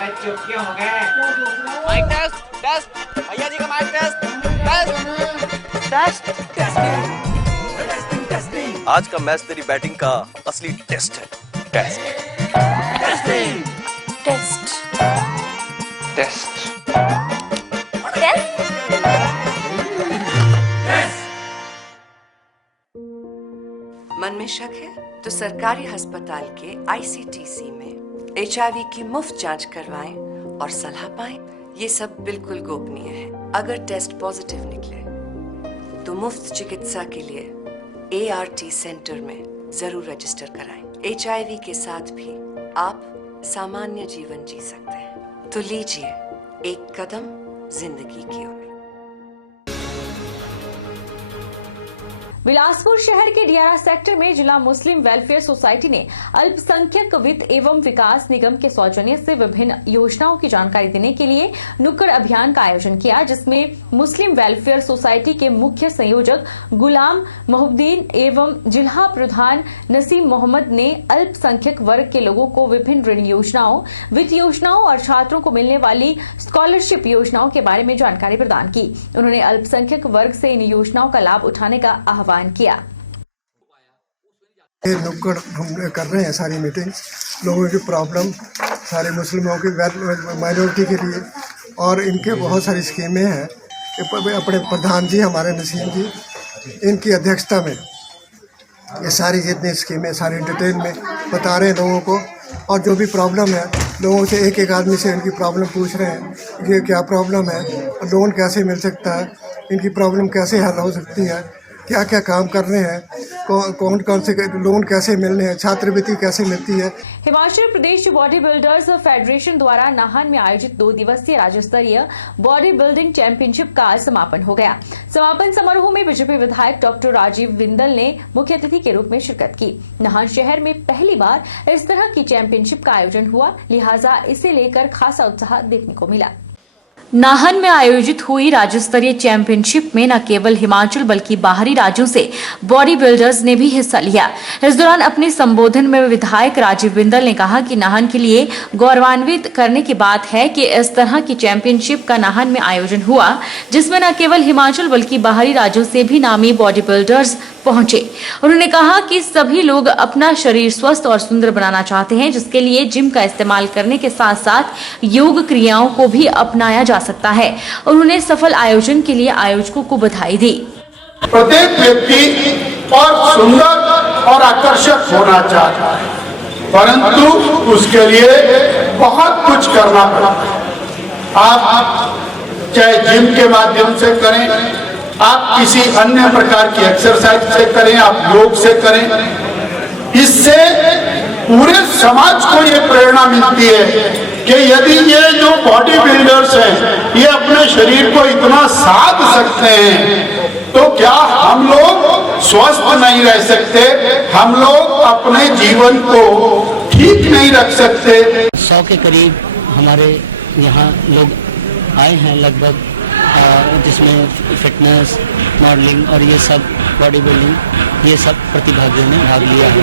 अरे चुप क्यों हो गए? माइक टेस्ट टेस्ट भैया जी का माइक टेस्ट टेस्ट टेस्ट। आज का मैच तेरी बैटिंग का असली टेस्ट है। टेस्ट टेस्टिंग टेस्ट टेस्ट मन में शक है तो सरकारी अस्पताल के ICTC में HIV की मुफ्त जांच करवाएं और सलाह पाएं। ये सब बिल्कुल गोपनीय है। अगर टेस्ट पॉजिटिव निकले तो मुफ्त चिकित्सा के लिए ART सेंटर में जरूर रजिस्टर कराएं। HIV के साथ भी आप सामान्य जीवन जी सकते हैं। तो लीजिए एक कदम जिंदगी की ओर। बिलासपुर शहर के डियारा सेक्टर में जिला मुस्लिम वेलफेयर सोसाइटी ने अल्पसंख्यक वित्त एवं विकास निगम के सौजन्य से विभिन्न योजनाओं की जानकारी देने के लिए नुक्कड़ अभियान का आयोजन किया, जिसमें मुस्लिम वेलफेयर सोसाइटी के मुख्य संयोजक गुलाम मोहुद्दीन एवं जिला प्रधान नसीम मोहम्मद ने अल्पसंख्यक वर्ग के लोगों को विभिन्न ऋण योजनाओं, वित्त योजनाओं और छात्रों को मिलने वाली स्कॉलरशिप योजनाओं के बारे में जानकारी प्रदान की। उन्होंने अल्पसंख्यक वर्ग से इन योजनाओं का लाभ उठाने का आह्वान किया। नुक्कड़ हम कर रहे हैं सारी मीटिंग लोगों की प्रॉब्लम, सारे मुस्लिमों की माइनॉरिटी के लिए, और इनके बहुत सारी स्कीमें हैं। अपने प्रधान जी हमारे नसीम जी, इनकी अध्यक्षता में ये सारी जितनी स्कीमें सारी डिटेल में बता रहे हैं लोगों को, और जो भी प्रॉब्लम है लोगों से एक एक आदमी से इनकी प्रॉब्लम पूछ रहे हैं कि ये क्या प्रॉब्लम है, लोन कैसे मिल सकता है, इनकी प्रॉब्लम कैसे हल हो सकती है, क्या क्या काम कर रहे हैं, कौन कौन से लोन कैसे मिलने हैं, छात्रवृत्ति कैसे मिलती है। Himachal Pradesh body builders federation द्वारा नाहन में आयोजित 2 दिवसीय राज्य स्तरीय बॉडी बिल्डिंग चैंपियनशिप का समापन हो गया। समापन समारोह में बीजेपी विधायक डॉक्टर राजीव बिंदल ने मुख्य अतिथि के रूप में शिरकत की। नाहन शहर में पहली बार इस तरह की चैंपियनशिप का आयोजन हुआ, लिहाजा इसे लेकर खासा उत्साह देखने को मिला। नाहन में आयोजित हुई राज्य स्तरीय चैंपियनशिप में न केवल हिमाचल बल्कि बाहरी राज्यों से बॉडी बिल्डर्स ने भी हिस्सा लिया। इस दौरान अपने संबोधन में विधायक राजीव बिंदल ने कहा कि नाहन के लिए गौरवान्वित करने की बात है कि इस तरह की चैंपियनशिप का नाहन में आयोजन हुआ, जिसमें न केवल हिमाचल बल्कि बाहरी राज्यों से भी नामी बॉडी बिल्डर्स पहुंचे। उन्होंने कहा कि सभी लोग अपना शरीर स्वस्थ और सुंदर बनाना चाहते हैं, जिसके लिए जिम का इस्तेमाल करने के साथ साथ योग क्रियाओं को भी अपनाया जा सकता है। उन्होंने सफल आयोजन के लिए आयोजकों को बधाई दी। प्रत्येक व्यक्ति और सुंदर और आकर्षक होना चाहता है, परंतु उसके लिए बहुत कुछ करना पड़ता है। आप चाहे जिम के माध्यम से करें, आप किसी अन्य प्रकार की एक्सरसाइज से करें, आप योग से करें, इससे पूरे समाज को ये प्रेरणा मिलती है कि यदि ये जो बॉडी बिल्डर्स हैं ये अपने शरीर को इतना साध सकते हैं तो क्या हम लोग स्वस्थ नहीं रह सकते, हम लोग अपने जीवन को ठीक नहीं रख सकते। 100 के करीब हमारे यहाँ लोग आए हैं लगभग, जिसमें फिटनेस, मॉडलिंग और ये सब बॉडी बिल्डिंग, ये सब प्रतिभागियों ने भाग लिया है।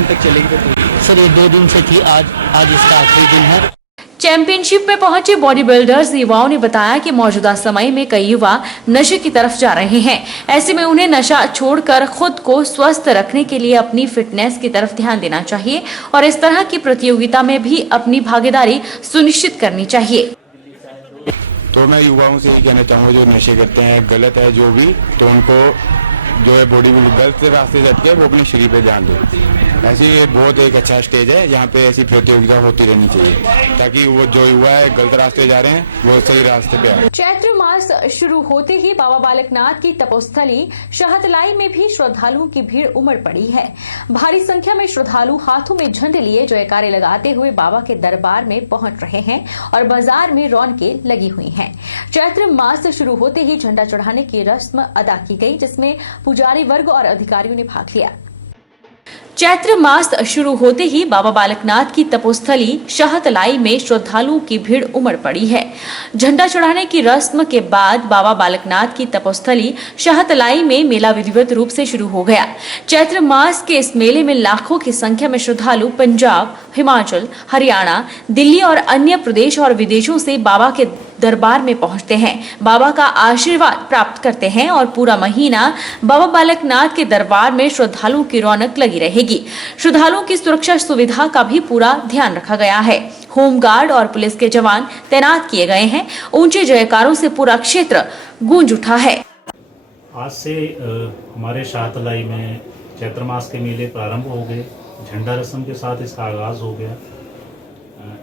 सर ये 2 दिन से थी, आज इसका आखिरी दिन है। चैंपियनशिप में पहुंचे बॉडी बिल्डर्स युवाओं ने बताया कि मौजूदा समय में कई युवा नशे की तरफ जा रहे हैं। ऐसे में उन्हें नशा छोड़कर खुद को स्वस्थ रखने के लिए अपनी फिटनेस की तरफ ध्यान देना चाहिए और इस तरह की प्रतियोगिता में भी अपनी भागीदारी सुनिश्चित करनी चाहिए। तो मैं युवाओं से ये कहना चाहूँगा जो नशे करते हैं, गलत है जो भी, तो उनको जो है बॉडी बिल्डर से रास्ते जाते हैं वो अपने शरीर पे ध्यान दो। ऐसे ये बहुत एक अच्छा स्टेज है जहाँ पे ऐसी प्रतियोगिता होती रहनी चाहिए ताकि वो जो युवा है गलत रास्ते जा रहे हैं वो सही रास्ते पे आए। चैत्र मास शुरू होते ही बाबा बालकनाथ की तपोस्थली शहतलाई में भी श्रद्धालुओं की भीड़ उमड़ पड़ी है। भारी संख्या में श्रद्धालु हाथों में झंडे लिए जयकारे लगाते हुए बाबा के दरबार में पहुंच रहे हैं और बाजार में रौनकें लगी हुई हैं। चैत्र मास शुरू होते ही झंडा चढ़ाने की रस्म अदा की गई, जिसमें पुजारी वर्ग और अधिकारियों ने भाग लिया। चैत्र मास शुरू होते ही बाबा बालकनाथ की तपोस्थली शाहतलाई में श्रद्धालुओं की भीड़ उमड़ पड़ी है। झंडा चढ़ाने की रस्म के बाद बाबा बालकनाथ की तपोस्थली शाहतलाई में मेला विधिवत रूप से शुरू हो गया। चैत्र मास के इस मेले में लाखों की संख्या में श्रद्धालु पंजाब, हिमाचल, हरियाणा, दिल्ली और अन्य प्रदेश और विदेशों से बाबा के दरबार में पहुंचते हैं, बाबा का आशीर्वाद प्राप्त करते हैं और पूरा महीना बाबा बालकनाथ के दरबार में श्रद्धालुओं की रौनक लगी रहेगी। श्रद्धालुओं की सुरक्षा सुविधा का भी पूरा ध्यान रखा गया है। होमगार्ड और पुलिस के जवान तैनात किए गए हैं। ऊंचे जयकारों से पूरा क्षेत्र गूंज उठा है। आज से हमारे शाहतलाई में चैत्र मास के मेले प्रारंभ हो गए। झंडा रस्म के साथ इसका आगाज़ हो गया।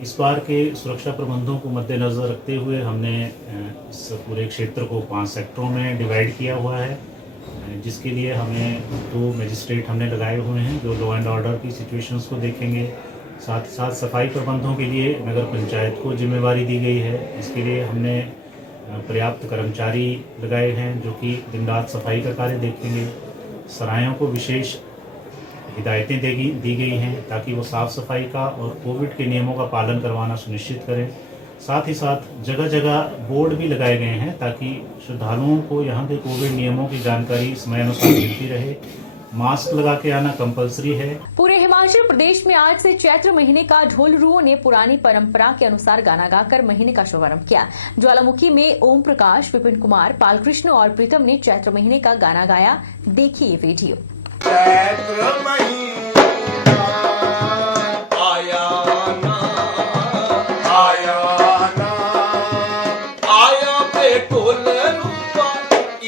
इस बार के सुरक्षा प्रबंधों को मद्देनज़र रखते हुए हमने इस पूरे क्षेत्र को 5 सेक्टरों में डिवाइड किया हुआ है, जिसके लिए हमें 2 मजिस्ट्रेट हमने लगाए हुए हैं जो लॉ एंड ऑर्डर की सिचुएशंस को देखेंगे। साथ ही साथ सफाई प्रबंधों के लिए नगर पंचायत को जिम्मेवारी दी गई है। इसके लिए हमने पर्याप्त कर्मचारी लगाए हैं जो कि दिन रात सफाई का कार्य देखेंगे। सरायों को विशेष हिदायतें दी गई हैं ताकि वो साफ़ सफाई का और कोविड के नियमों का पालन करवाना सुनिश्चित करें। साथ ही साथ जगह जगह बोर्ड भी लगाए गए हैं ताकि श्रद्धालुओं को यहाँ के कोविड नियमों की जानकारी समय अनुसार मिलती रहे। मास्क लगा के आना कंपलसरी है। पूरे हिमाचल प्रदेश में आज से चैत्र महीने का ढोलरुओं ने पुरानी परंपरा के अनुसार गाना गाकर महीने का शुभारंभ किया। ज्वालामुखी में ओम प्रकाश, विपिन कुमार, बालकृष्ण और प्रीतम ने चैत्र महीने का गाना गाया। देखिए ये वीडियो। चैत्र महीना आया ना, आया ना, आया पे ढोलरुआ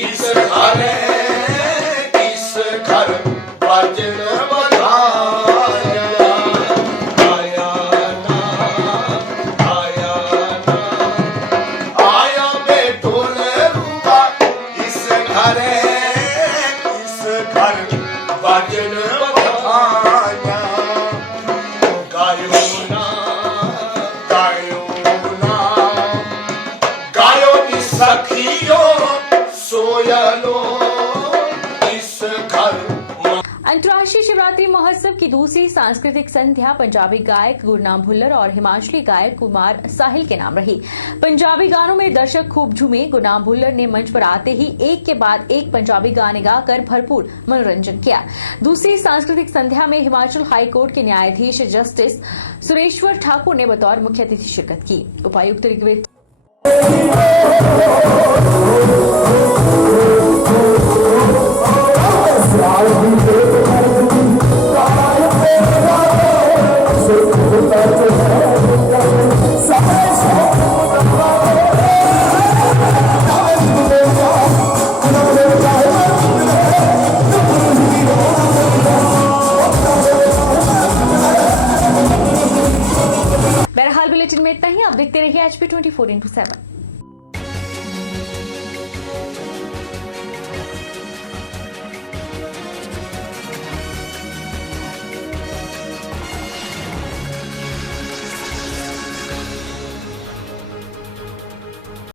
इस घर बाजन बधाया। आया ना, आया ना, आया पे ढोलरुआ इस घर बाजन बधाया। गायो ना, गायो ना, गायो नी सखियो सोयलो इस घर। अंतर्राष्ट्रीय शिवरात्रि महोत्सव की दूसरी सांस्कृतिक संध्या पंजाबी गायक गुरनाम भुल्लर और हिमाचली गायक कुमार साहिल के नाम रही। पंजाबी गानों में दर्शक खूब झूमे। गुरनाम भुल्लर ने मंच पर आते ही एक के बाद एक पंजाबी गाने गाकर भरपूर मनोरंजन किया। दूसरी सांस्कृतिक संध्या में हिमाचल हाई कोर्ट के न्यायाधीश जस्टिस सुरेश्वर ठाकुर ने बतौर मुख्य अतिथि शिरकत की। उपायुक्त ऋग्वेद बहरहाल बुलेटिन में इतना ही। आप देखते रहिए HP 24x7।